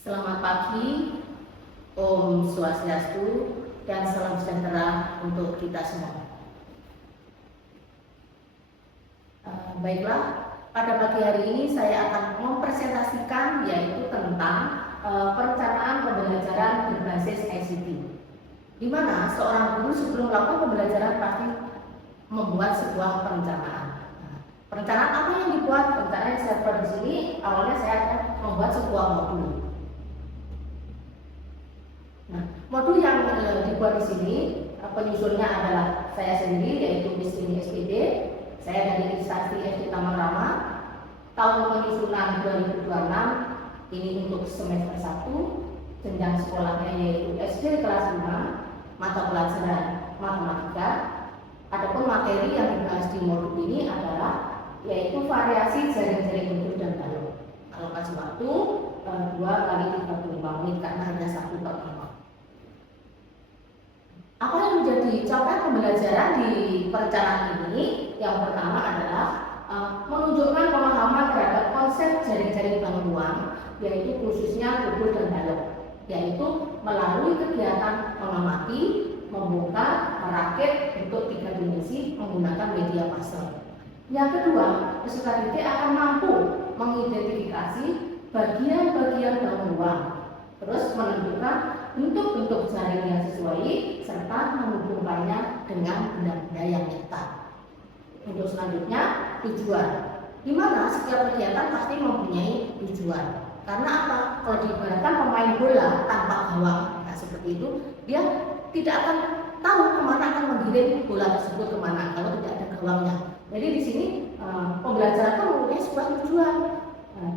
Selamat pagi, Om Swastiastu, dan salam sejahtera untuk kita semua. Baiklah, pada pagi hari ini saya akan mempresentasikan yaitu tentang perencanaan pembelajaran berbasis ICT, di mana seorang guru sebelum melakukan pembelajaran pasti membuat sebuah perencanaan. Perencanaan apa yang dibuat? Perencanaan yang saya buat di sini awalnya saya akan membuat sebuah modul. Nah, modul yang dibuat di sini penyusunnya adalah saya sendiri, yaitu Miss Ini SPD. Saya dari instansi SD Taman Rama. Tahun penyusunan 2026 ini untuk semester 1, jenjang sekolahnya yaitu SD kelas 5, mata pelajaran matematika. Adapun materi yang dibahas di modul ini adalah yaitu variasi jaring-jaring bentuk dan balok. Alokasi waktu 2 kali 35 menit karena hanya satu per Apa yang menjadi capaian pembelajaran di perencanaan ini? Yang pertama adalah menunjukkan pemahaman terhadap konsep jaring-jaring bangun ruang, yaitu khususnya kubur dan balok, yaitu melalui kegiatan mengamati, membongkar, merakit bentuk 3 dimensi menggunakan media puzzle. Yang kedua, peserta didik akan mampu mengidentifikasi bagian-bagian bangun ruang, terus menentukan bentuk-bentuk jaring yang sesuai serta menghubungkannya dengan benda-benda yang nyata. Untuk selanjutnya, tujuan, di mana setiap kegiatan pasti mempunyai tujuan. Karena apa? Kalau diibaratkan pemain bola tanpa gawang, nah seperti itu, dia tidak akan tahu kemana akan menggiring bola tersebut kemana kalau tidak ada gawangnya. Jadi di sini pembelajaran itu mempunyai sebuah tujuan.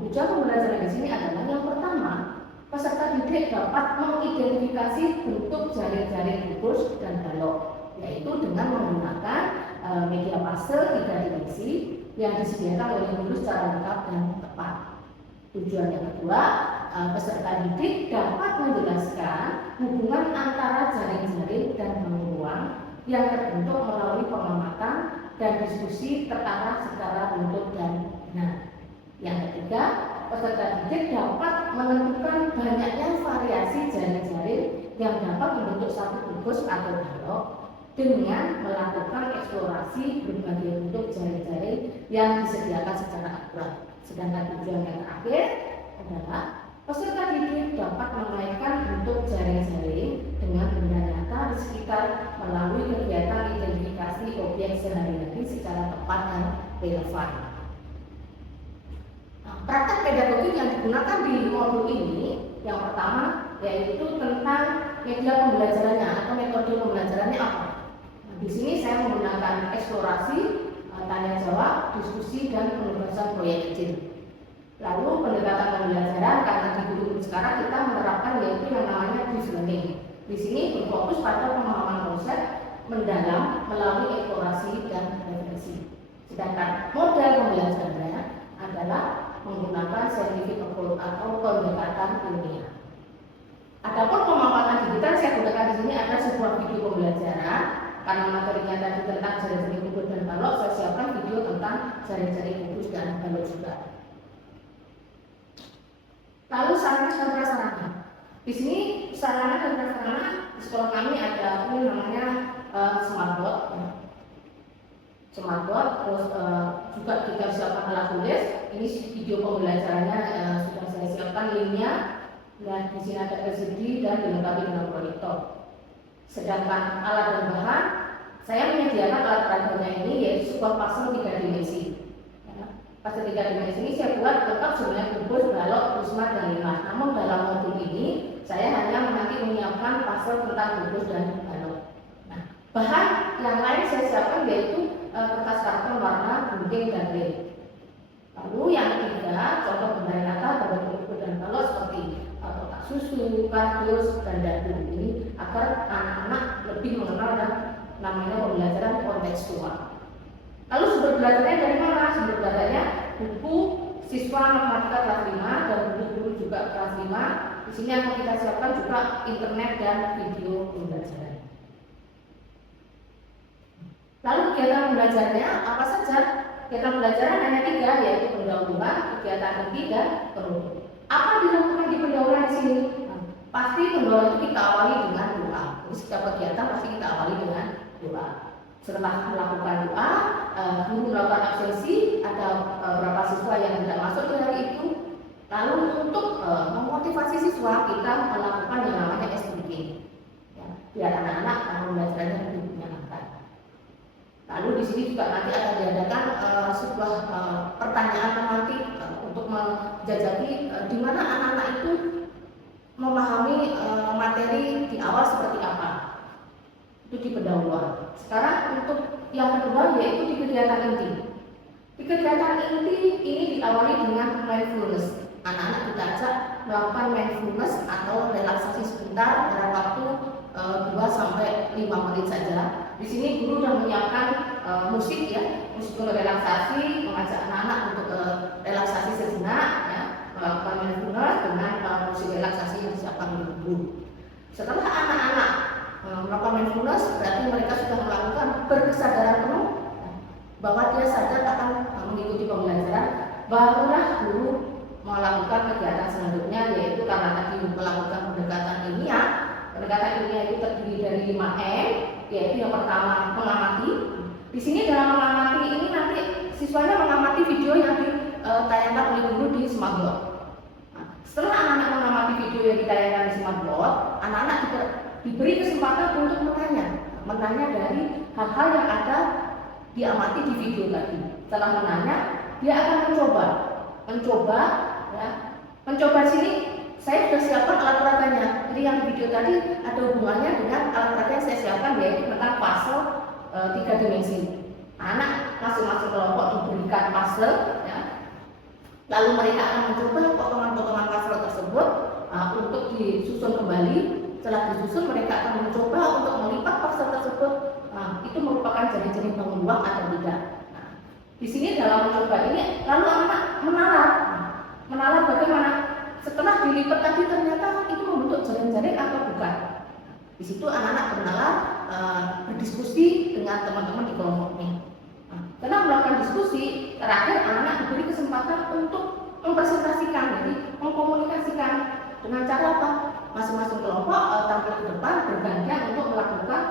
Tujuan pembelajaran di sini adalah yang pertama, peserta didik dapat mengidentifikasi bentuk jaring-jaring kubus dan balok, yaitu dengan menggunakan media puzzle 3 dimensi yang disediakan oleh guru secara lengkap dan tepat. Tujuan yang kedua, peserta didik dapat menjelaskan hubungan antara jaring-jaring dan bangun ruang yang terbentuk melalui pengamatan dan diskusi terarah secara bentuk dan benar. Yang ketiga, peserta didik dapat menentukan banyaknya variasi jaring-jaring yang dapat membentuk satu kubus atau balok dengan melakukan eksplorasi berbagai bentuk jaring-jaring yang disediakan secara akurat. Sedangkan tujuan yang terakhir adalah peserta didik dapat mengaitkan bentuk jaring-jaring dengan benda nyata di sekitar melalui kegiatan identifikasi objek sehari-hari secara tepat dan relevan. Praktek pedagogik yang digunakan di modul ini, yang pertama yaitu tentang media pembelajarannya atau metode pembelajarannya apa. Di sini saya menggunakan eksplorasi, tanya jawab, diskusi, dan penugasan proyek kecil. Lalu pendekatan pembelajaran, karena di guru sekarang kita menerapkan yaitu yang namanya deep learning. Di sini berfokus pada pemahaman konsep mendalam melalui eksplorasi dan refleksi. Sedangkan model pembelajarannya adalah menggunakan scientific approach atau pendekatan ilmiah. Adapun pemanfaatan digital saya gunakan di sini adalah sebuah video pembelajaran. Karena materinya tadi tentang jaring-jaring kubus dan balok, saya siapkan video tentang jaring-jaring kubus dan balok juga. Lalu sarana dan prasarana. Di sini sarana dan prasarana di sekolah kami ada ini namanya smartboard. Smartboard, terus juga kita siapkan alat tulis. Ini video pembelajarannya sudah saya siapkan linknya, dan di sini ada LCD dan dilengkapi dengan proyektor. Sedangkan alat dan bahan, saya menyediakan alat peraganya ini yaitu sebuah puzzle 3 dimensi. Puzzle 3 dimensi ini saya buat lengkap sebenarnya kubus, balok, prisma, dan lima. Namun dalam modul ini saya hanya nanti menyiapkan puzzle tentang kubus dan balok. Nah, bahan yang lain saya siapkan yaitu kertas karton warna gunting dan lem. Lalu yang ketiga, contoh benda nyata berbentuk kubus dan balok seperti kotak susu, kardus, dan dadu ini agar anak-anak lebih mengenal dan namanya pembelajaran kontekstual. Lalu sumber belajarnya dari mana? Sumber belajarnya buku siswa matematika kelas 5 dan buku guru juga kelas 5. Di sini akan kita siapkan juga internet dan video pembelajaran. Lalu kegiatan pembelajarnya apa saja? Kegiatan pembelajaran hanya 3, yaitu pendahuluan, kegiatan inti, dan penutup. Apa dilakukan di pendahuluan di sini? bawah itu kita awali dengan doa. Jadi setiap kegiatan pasti kita awali dengan doa. Setelah melakukan doa, guru melakukan absensi, ada beberapa siswa yang tidak masuk di hari itu. Lalu untuk memotivasi siswa, kita melakukan yang namanya SBK, ya, biar anak-anak pembelajarannya lebih menyenangkan. Lalu di sini juga nanti akan diadakan sebuah pertanyaan pemantik untuk menjajaki di mana anak-anak itu memahami materi di awal seperti apa. Itu di pendahuluan. Sekarang untuk yang kedua yaitu di kegiatan inti. Di kegiatan inti ini diawali dengan mindfulness. Anak-anak kita ajak melakukan mindfulness atau relaksasi sebentar dalam waktu 2-5 menit saja. Di sini guru sudah menyiapkan musik ya, musik untuk relaksasi, mengajak anak-anak untuk relaksasi sejenak ya, melakukan mindfulness dengan musik relaksasi yang disiapkan oleh guru. Setelah anak-anak melakukan mindfulness, berarti mereka sudah melakukan berkesadaran penuh bahwa dia sadar akan mengikuti pembelajaran, barulah guru melakukan kegiatan selanjutnya, yaitu karena tadi melakukan pendekatan ilmiah. Pendekatan ilmiah itu terdiri dari 5M, yaitu yang pertama mengamati. Di sini dalam mengamati ini nanti siswanya mengamati video yang ditayangkan oleh guru di smartboard. Setelah anak-anak mengamati video yang ditayangkan di smartboard, anak-anak diberi kesempatan untuk menanya dari hal-hal yang ada diamati di video tadi. Setelah menanya, dia akan mencoba sini. Saya sudah siapkan alat peraganya. Jadi yang di video tadi ada hubungannya dengan alat peraga yang saya siapkan, yaitu tentang puzzle 3 dimensi. Anak masing-masing kelompok diberikan puzzle, ya. Lalu mereka akan mencoba potongan-potongan puzzle tersebut untuk disusun kembali. Setelah disusun, mereka akan mencoba untuk melipat puzzle tersebut. Itu merupakan jari-jari bangun ruang atau tidak. Di sini dalam mencoba ini, lalu anak menalar bagaimana setelah dilipat tadi ternyata itu membentuk jaring-jaring atau bukan. Di situ anak-anak bernalar, berdiskusi dengan teman-teman di kelompoknya. Setelah melakukan diskusi, terakhir anak-anak diberi kesempatan untuk mempresentasikan, jadi mengkomunikasikan dengan cara apa? Masing-masing kelompok tampil ke depan bergantian untuk melakukan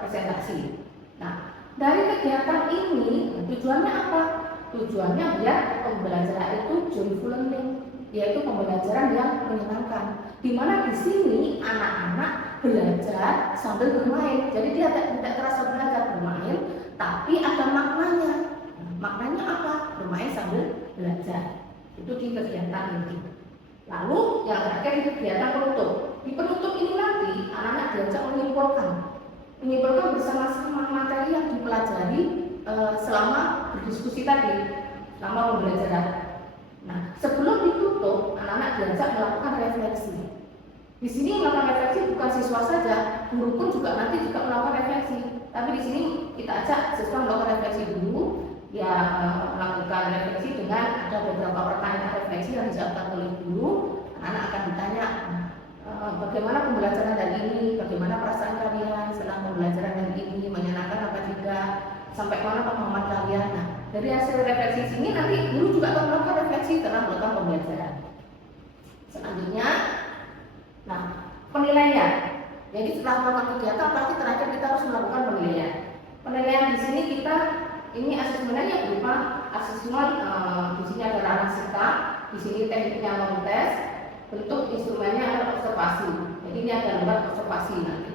presentasi. Nah, dari kegiatan ini tujuannya apa? Tujuannya biar pembelajaran itu joyful learning, yaitu pembelajaran yang menyenangkan. Di mana di sini anak-anak belajar sambil bermain. Jadi dia tidak terasa belajar bermain, tapi ada maknanya. Maknanya apa? Bermain sambil belajar. Itu di kegiatan ini. Lalu yang terakhir di kegiatan penutup. Di penutup ini nanti anak-anak diajak menyimpulkan bersama-sama materi yang dipelajari selama berdiskusi tadi, selama pembelajaran. Nah, sebelum ditutup, anak-anak diajak melakukan refleksi. Di sini melakukan refleksi bukan siswa saja, guru pun juga nanti juga melakukan refleksi. Tapi di sini kita ajak siswa melakukan refleksi dulu, ya melakukan refleksi dengan ada beberapa pertanyaan refleksi yang dijawabkan oleh guru. Anak-anak akan ditanya, bagaimana pembelajaran hari ini, bagaimana perasaan kalian setelah pembelajaran hari ini, menyenangkan apa tidak, sampai mana pemahaman kalian. Nah, dari hasil refleksi sini nanti guru juga akan melakukan refleksi setelah melakukan pembelajaran. Selanjutnya, nah penilaian. Jadi setelah melakukan kegiatan, pasti terakhir kita harus melakukan penilaian. Penilaian di sini kita ini asesmennya berupa asesmen. Di sini ada ranah serta, di sini tekniknya memtes, bentuk instrumennya adalah observasi. Jadi ini ada lembar observasi nanti.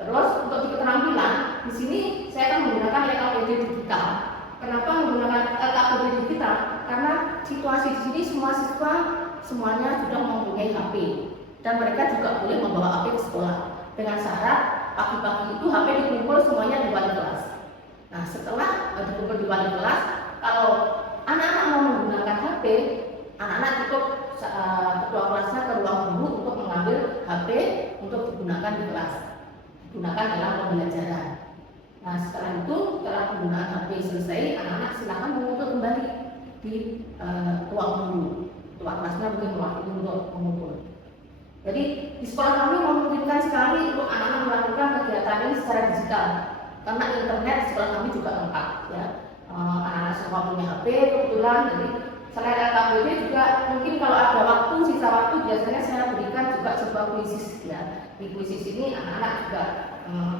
Terus untuk di keterampilan, di sini saya akan menggunakan LKPD digital. Kenapa menggunakan LKPD digital? Karena situasi di sini semua siswa semuanya sudah mempunyai HP dan mereka juga boleh membawa HP ke sekolah. Dengan syarat pagi-pagi itu HP dikumpul semuanya di wali kelas. Nah, setelah dikumpul di wali kelas, kalau anak-anak mau menggunakan HP, anak-anak cukup ketua kelasnya ke ruang guru untuk mengambil HP untuk digunakan di kelas, digunakan dalam pembelajaran. Nah, setelah itu, setelah penggunaan HP selesai, anak-anak silakan mengumpul kembali di ruang guru. Ketua kelasnya mungkin mewakili untuk mengumpul. Jadi di sekolah kami memungkinkan sekali untuk anak-anak melakukan kegiatan ini secara digital, karena internet di sekolah kami juga lengkap. Ya, anak-anak semua punya HP kebetulan. Jadi selain LKPD juga mungkin kalau ada waktu, sisa waktu biasanya saya berikan juga coba kuisis ya. Di kuisis ini anak-anak juga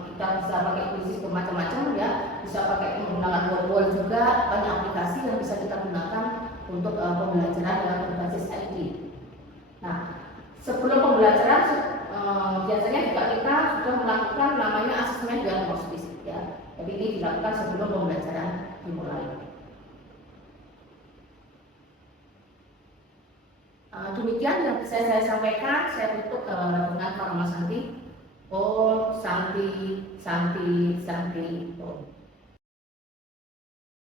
kita bisa pakai kuisis bermacam-macam ya, bisa pakai menggunakan wall juga, banyak aplikasi yang bisa kita gunakan untuk pembelajaran yang berbasis ID. Nah, sebelum pembelajaran biasanya juga kita sudah melakukan namanya asesmen diagnostis ya. Jadi ini dilakukan sebelum pembelajaran dimulai. Demikian yang bisa saya sampaikan. Saya tutup dengan Pak Mas Santi. Om Santi Santi Santi Om.